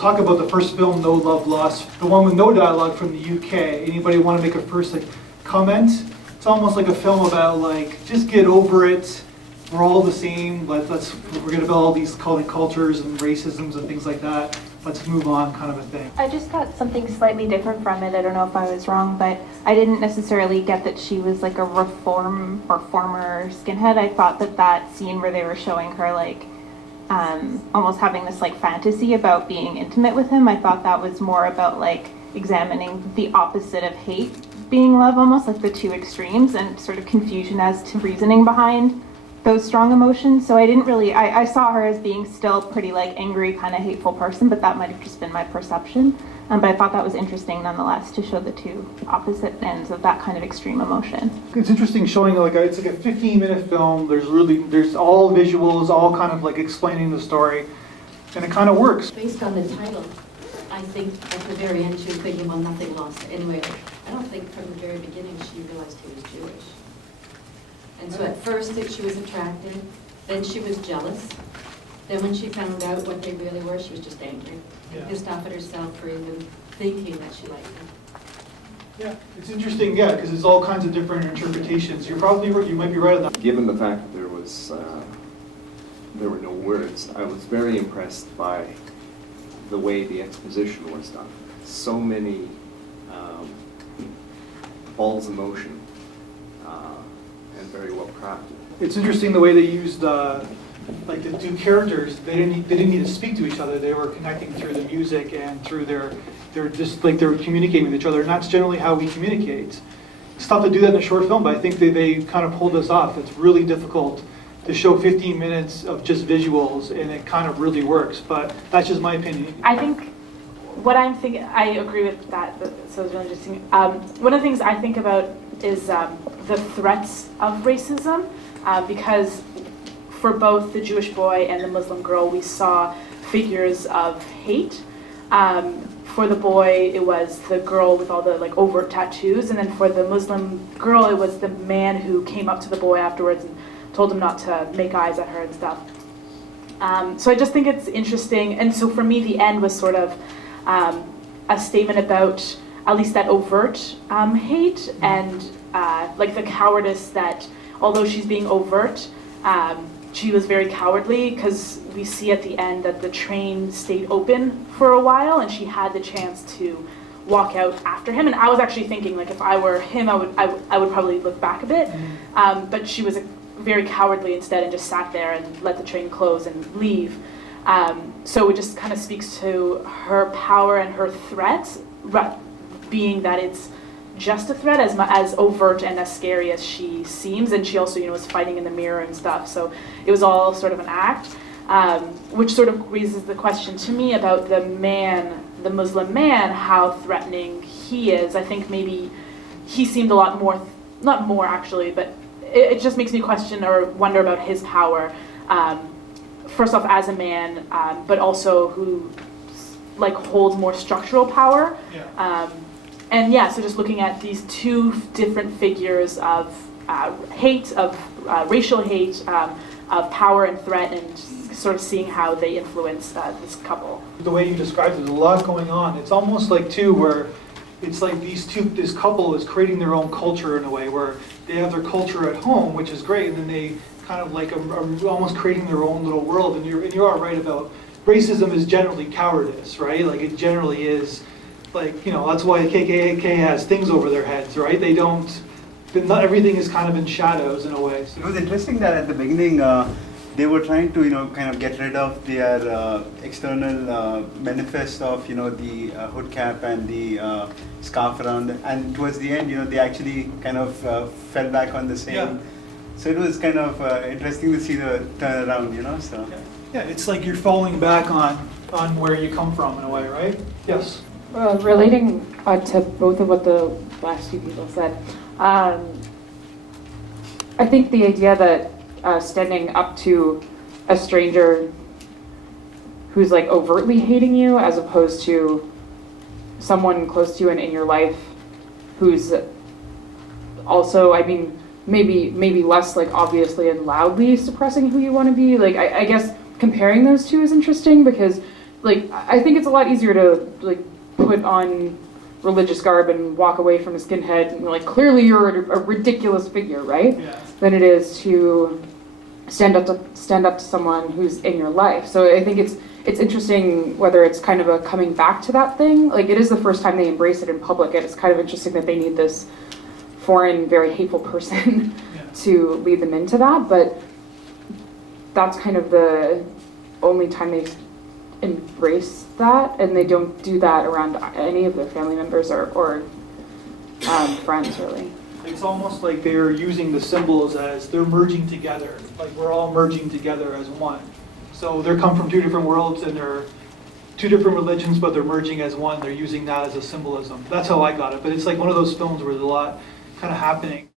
talk about the first film, No Love Lost, the one with no dialogue from the UK. Anybody want to make a first comment? It's almost like a film about just get over it. We're all the same. Let's forget about all these cultures and racisms and things like that. Let's move on, kind of a thing. I just got something slightly different from it. I don't know if I was wrong, but I didn't necessarily get that she was like a reformer skinhead. I thought that scene where they were showing her almost having this fantasy about being intimate with him, I thought that was more about examining the opposite of hate being love, almost like the two extremes, and sort of confusion as to reasoning behind those strong emotions. So I didn't really, I saw her as being still pretty angry, kind of hateful person, but that might have just been my perception. But I thought that was interesting nonetheless to show the two opposite ends of that kind of extreme emotion. It's interesting showing it's like a 15-minute film. There's all visuals, all kind of explaining the story, and it kind of works. Based on the title, I think at the very end she was thinking, well, nothing lost. Anyway, I don't think from the very beginning she realized he was Jewish. And so at first she was attracted, then she was jealous. Then when she found out what they really were, she was just angry. Yeah. Pissed off at herself for even thinking that she liked him. Yeah, it's interesting, because there's all kinds of different interpretations. You're probably right, you might be right on that. Given the fact that there were no words, I was very impressed by the way the exposition was done. So many balls of motion, and very well crafted. It's interesting the way they used the two characters. They didn't need to speak to each other. They were connecting through the music and through they were communicating with each other. And that's generally how we communicate. It's tough to do that in a short film, but I think they kind of pulled us off. It's really difficult to show 15 minutes of just visuals, and it kind of really works. But that's just my opinion. I think what I'm thinking, I agree with that. So it's really interesting. One of the things I think about is the threats of racism, because for both the Jewish boy and the Muslim girl, we saw figures of hate. For the boy, it was the girl with all the overt tattoos, and then for the Muslim girl, it was the man who came up to the boy afterwards and told him not to make eyes at her and stuff. So I just think it's interesting, and so for me, the end was sort of a statement about at least that overt hate and the cowardice that, although she's being overt, she was very cowardly, because we see at the end that the train stayed open for a while and she had the chance to walk out after him. And I was actually thinking, if I were him, I would probably look back a bit. But she was very cowardly instead and just sat there and let the train close and leave. So it just kind of speaks to her power and her threat, being that it's just a threat, as overt and as scary as she seems. And she also, was fighting in the mirror and stuff. So it was all sort of an act, which sort of raises the question to me about the Muslim man, how threatening he is. I think maybe he seemed a lot more, not more actually, but it just makes me question or wonder about his power. First off, as a man, but also who holds more structural power. Yeah. And so just looking at these two different figures of hate, of racial hate, of power and threat, and sort of seeing how they influence this couple. The way you described it, there's a lot going on. It's almost where it's this couple is creating their own culture in a way, where they have their culture at home, which is great, and then they kind of are almost creating their own little world. And you are right about racism is generally cowardice, right? It generally is. That's why the KKK has things over their heads, right? Not everything is kind of in shadows in a way. So. It was interesting that at the beginning they were trying to, kind of get rid of their external manifest of, the hood cap and the scarf around. And towards the end, they actually kind of fell back on the same. Yeah. So it was kind of interesting to see the turnaround, so. Yeah, it's like you're falling back on where you come from in a way, right? Yes. Relating to both of what the last few people said, I think the idea that standing up to a stranger who's overtly hating you, as opposed to someone close to you and in your life who's also, maybe less obviously and loudly suppressing who you want to be. I guess comparing those two is interesting, because like, I think it's a lot easier to, like, put on religious garb and walk away from a skinhead and, like, clearly you're a ridiculous figure, right? Yeah. Than it is to stand up to someone who's in your life. So I think it's interesting whether it's kind of a coming back to that thing. Like, it is the first time they embrace it in public, and it's kind of interesting that they need this foreign, very hateful person Yeah. to lead them into that, but that's kind of the only time they embrace that, and they don't do that around any of their family members or friends, really. It's almost like they're using the symbols as they're merging together, like we're all merging together as one. So they come from two different worlds and they're two different religions, but they're merging as one. They're using that as a symbolism. That's how I got it. But it's like one of those films where there's a lot kind of happening.